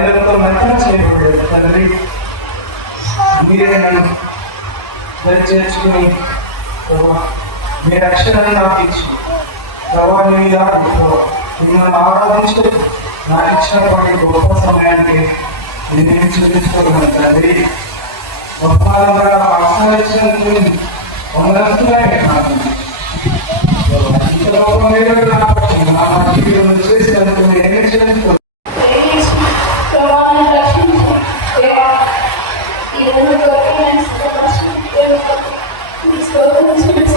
బయలుతో మంత్రం చేయబడ్డాడు తండ్రి మీరే నన్ను దయచేసుకుని మీ రక్షణను నాకు ఇచ్చి ప్రభావ మీద మిమ్మల్ని ఆరాధించు. నాకు ఇచ్చినటువంటి గొప్ప సమయానికి నేను చూపించుకోగలను తండ్రి. గొప్పగా ఆశ్రయించినందుకు వందనస్తులే నాకు ఇంత గొప్ప మీరు చేసినందుకు